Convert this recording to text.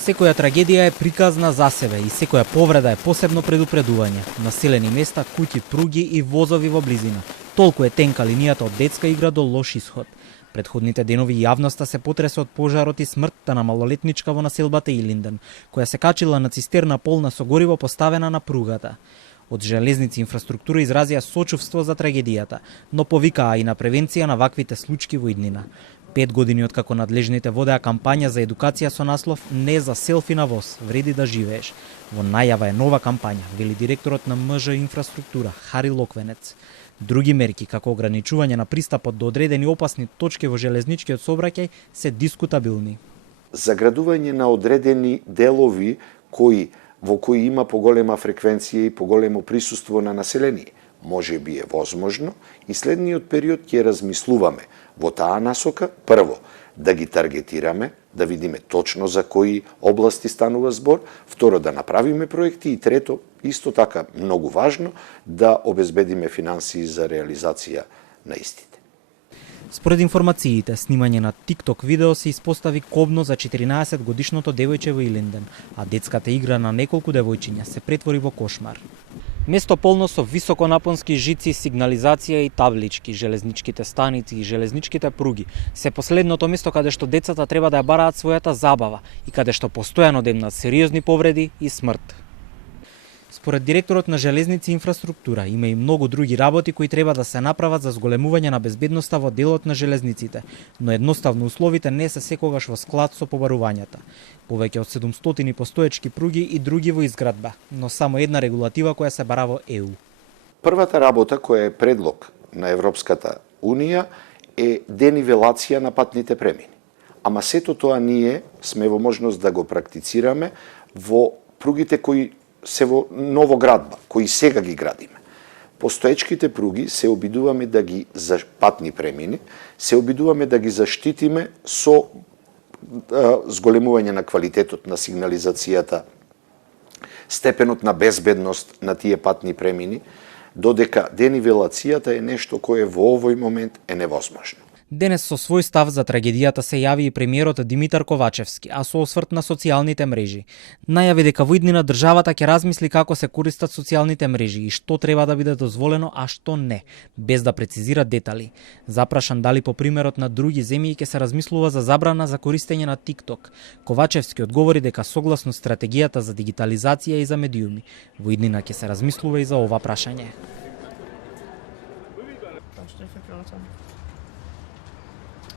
Секоја трагедија е приказна за себе и секоја повреда е посебно предупредување. Населени места, куќи, пруги и возови во близина. Толку е тенка линијата од детска игра до лош исход. Предходните денови јавноста се потресе од пожарот и смртта на малолетничка во населбата Илинден, која се качила на цистерна полна со гориво поставена на пругата. Од Железници инфраструктура изразија сочувство за трагедијата, но повикаа и на превенција на ваквите случаи во иднина. 5 години откако надлежните водеа кампања за едукација со наслов "Не за селфи на воз, вреди да живееш". Во најава е нова кампања, вели директорот на МЖ инфраструктура Хари Локвенец. Други мерки, како ограничување на пристапот до одредени опасни точки во железничкиот сообраќај, се дискутабилни. Заградување на одредени делови во кои има поголема фреквенција и поголемо присуство на население, може би е возможно и следниот период ќе размислуваме во таа насока. Прво, да ги таргетираме, да видиме точно за кои области станува збор. Второ, да направиме проекти. И трето, исто така многу важно, да обезбедиме финансии за реализација на истите. Според информациите, снимање на TikTok видео се испостави кобно за 14 годишното девојче во Илинден, а детската игра на неколку девојчиња се претвори во кошмар. Место полно со високонапонски жици, сигнализација и таблички, железничките станици и железничките пруги се последното место каде што децата треба да ја бараат својата забава и каде што постојано демнат сериозни повреди и смрт. Според директорот на Железници инфраструктура, има и многу други работи кои треба да се направат за зголемување на безбедноста во делот на железниците, но едноставно условите не се секогаш во склад со побарувањата. Повеќе од 700 постоечки пруги и други во изградба, но само една регулатива која се бара во ЕУ. Првата работа која е предлог на Европската Унија е денивелација на патните премини. Ама сето тоа ние сме во можност да го практицираме во пругите кои се во новоградба, кои сега ги градиме. Постоечките пруги се обидуваме да ги за патни премини, се обидуваме да ги заштитиме со зголемување на квалитетот на сигнализацијата, степенот на безбедност на тие патни премини, додека денивелацијата е нешто кое во овој момент е невозможно. Денес со свој став за трагедијата се јави и премиерот Димитар Ковачевски, а со осврт на социјалните мрежи. Најави дека во иднина државата ќе размисли како се користат социјалните мрежи и што треба да биде дозволено, а што не, без да прецизира детали. Запрашан дали по примерот на други земји ќе се размислува за забрана за користење на TikTok, Ковачевски одговори дека согласно стратегијата за дигитализација и за медиуми, во иднина ќе се размислува и за ова прашање.